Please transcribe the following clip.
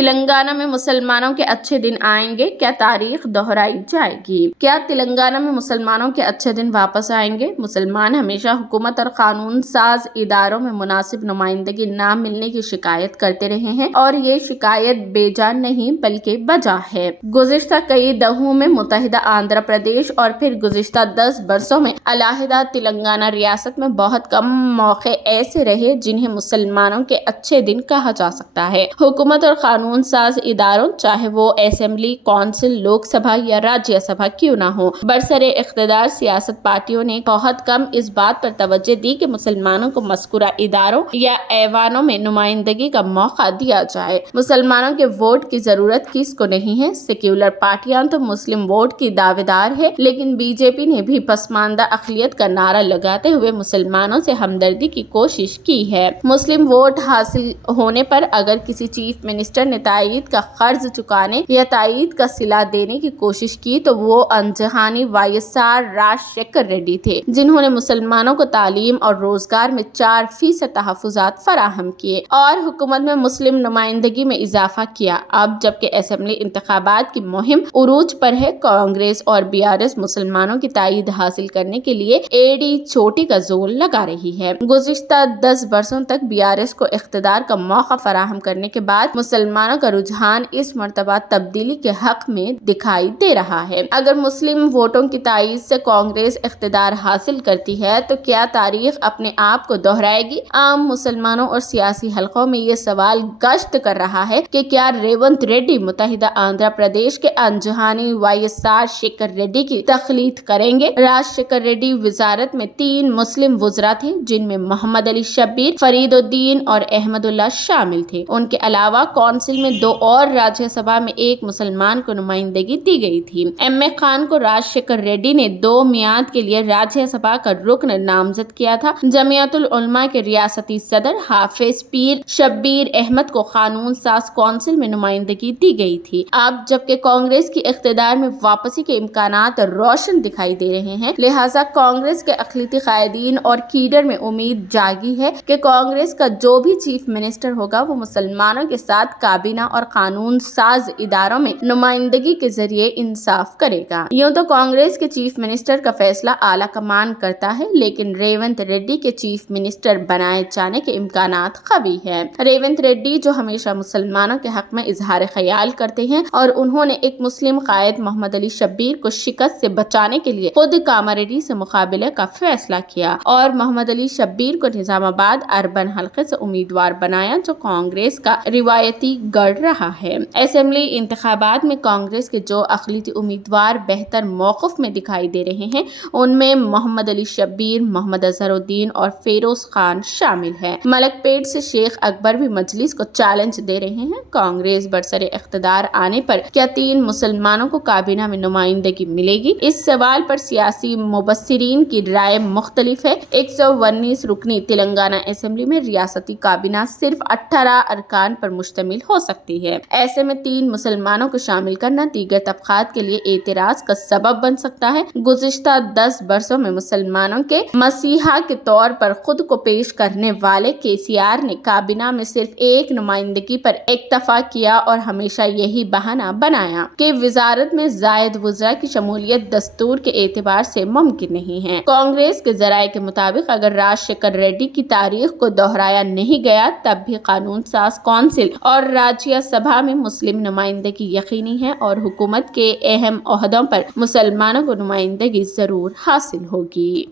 تلنگانہ میں مسلمانوں کے اچھے دن آئیں گے، کیا تاریخ دہرائی جائے گی؟ کیا تلنگانہ میں مسلمانوں کے اچھے دن واپس آئیں گے؟ مسلمان ہمیشہ حکومت اور قانون ساز اداروں میں مناسب نمائندگی نہ ملنے کی شکایت کرتے رہے ہیں اور یہ شکایت بے جا نہیں بلکہ بجا ہے۔ گزشتہ کئی دہائیوں میں متحدہ آندھرا پردیش اور پھر گزشتہ 10 برسوں میں علیحدہ تلنگانہ ریاست میں بہت کم موقع ایسے رہے جنہیں مسلمانوں کے اچھے دن کہا جا سکتا ہے۔ حکومت اور قانون ساز اداروں، چاہے وہ اسمبلی، کونسل، لوک سبھا یا راجیہ سبھا کیوں نہ ہو، برسر اقتدار سیاست پارٹیوں نے بہت کم اس بات پر توجہ دی کہ مسلمانوں کو مذکورہ اداروں یا ایوانوں میں نمائندگی کا موقع دیا جائے۔ مسلمانوں کے ووٹ کی ضرورت کس کو نہیں ہے؟ سیکولر پارٹیاں تو مسلم ووٹ کی دعویدار ہے، لیکن بی جے پی نے بھی پسماندہ اقلیت کا نعرہ لگاتے ہوئے مسلمانوں سے ہمدردی کی کوشش کی ہے۔ مسلم ووٹ حاصل ہونے پر اگر کسی چیف منسٹر نے تائید کا قرض چکانے یا تائید کا صلہ دینے کی کوشش کی تو وہ انجہانی وائی ایس آر راجشیکھر ریڈی تھے، جنہوں نے مسلمانوں کو تعلیم اور روزگار میں 4% تحفظات فراہم کیے اور حکومت میں مسلم نمائندگی میں اضافہ کیا۔ اب جبکہ اسمبلی انتخابات کی مہم عروج پر ہے، کانگریس اور بی آر ایس مسلمانوں کی تائید حاصل کرنے کے لیے ایڑی چوٹی کا زور لگا رہی ہے۔ گزشتہ 10 برسوں تک بی آر ایس کو اقتدار کا موقع فراہم کرنے کے بعد مسلمانوں کا رجحان اس مرتبہ تبدیلی کے حق میں دکھائی دے رہا ہے۔ اگر مسلم ووٹوں کی تائید سے کانگریس اقتدار حاصل کرتی ہے تو کیا تاریخ اپنے آپ کو دہرائے گی؟ عام مسلمانوں اور سیاسی حلقوں میں یہ سوال گشت کر رہا ہے کہ کیا ریونت ریڈی متحدہ آندھرا پردیش کے انجہانی Y S R Shekhar Reddy کی تخلیق کریں گے؟ راجشیکھر ریڈی وزارت میں 3 مسلم وزراء تھے، جن میں محمد علی شبیر، فرید الدین اور احمد اللہ شامل تھے۔ ان کے علاوہ کونسل میں 2 اور راجیہ سبھا میں 1 مسلمان کو نمائندگی دی گئی تھی۔ ایم اے خان کو راجشیکھر ریڈی نے 2 میعاد کے لیے راجیہ سبھا کا رکن نامزد کیا تھا۔ جمعیت العلماء کے ریاستی صدر حافظ پیر شبیر احمد کو قانون ساز کونسل میں نمائندگی دی گئی تھی۔ اب جبکہ کانگریس کی اقتدار میں واپسی کے امکانات روشن دکھائی دے رہے ہیں، لہٰذا کانگریس کے اقلیتی قائدین اور کیڈر میں امید جاگی ہے کہ کانگریس کا جو بھی چیف منسٹر ہوگا وہ مسلمانوں کے ساتھ کابینہ اور قانون ساز اداروں میں نمائندگی کے ذریعے انصاف کرے گا۔ یوں تو کانگریس کے چیف منسٹر کا فیصلہ اعلیٰ کمان کرتا ہے، لیکن ریونت ریڈی کے چیف منسٹر بنائے جانے کے امکانات قوی ہیں۔ ریونت ریڈی جو ہمیشہ مسلمانوں کے حق میں اظہار خیال کرتے ہیں اور انہوں نے ایک مسلم قائد محمد علی شبیر کو شکست سے بچانے کے لیے خود کاماریڈی سے مقابلے کا فیصلہ کیا اور محمد علی شبیر کو نظام آباد اربن حلقے سے امیدوار بنایا، جو کانگریس کا روایتی گڑھ رہا ہے۔ اسمبلی انتخابات میں کانگریس کے جو اقلیتی امیدوار بہتر موقف میں دکھائی دے رہے ہیں، ان میں محمد علی شبیر، محمد اظہر الدین اور فیروز خان شامل ہیں۔ ملک پیٹ سے شیخ اکبر بھی مجلس کو چیلنج دے رہے ہیں۔ کانگریس برسر اقتدار آنے پر کیا 3 مسلمانوں کو کابینہ میں نمائندگی ملے گی؟ اس سوال پر سیاسی مبصرین کی رائے مختلف ہے۔ 119 رکنی تلنگانہ اسمبلی میں ریاستی کابینہ صرف 18 ارکان پر مشتمل ہو سکتی ہے۔ ایسے میں 3 مسلمانوں کو شامل کرنا دیگر طبقات کے لیے اعتراض کا سبب بن سکتا ہے۔ گزشتہ 10 برسوں میں مسلمانوں کے مسیحا کے طور پر خود کو پیش کرنے والے کے سی آر نے کابینہ میں صرف 1 نمائندگی پر اکتفا کیا اور ہمیشہ یہی بہانہ بنایا کہ وزارت میں زائد وزراء کی شمولیت دستور کے اعتبار سے ممکن نہیں ہے۔ کانگریس کے ذرائع کے مطابق اگر راجشیکھر ریڈی کی تاریخ کو دہرایا نہیں گیا تب بھی قانون ساز کونسل اور راجیہ سبھا میں مسلم نمائندگی یقینی ہے اور حکومت کے اہم عہدوں پر مسلمانوں کو نمائندگی ضرور حاصل ہوگی۔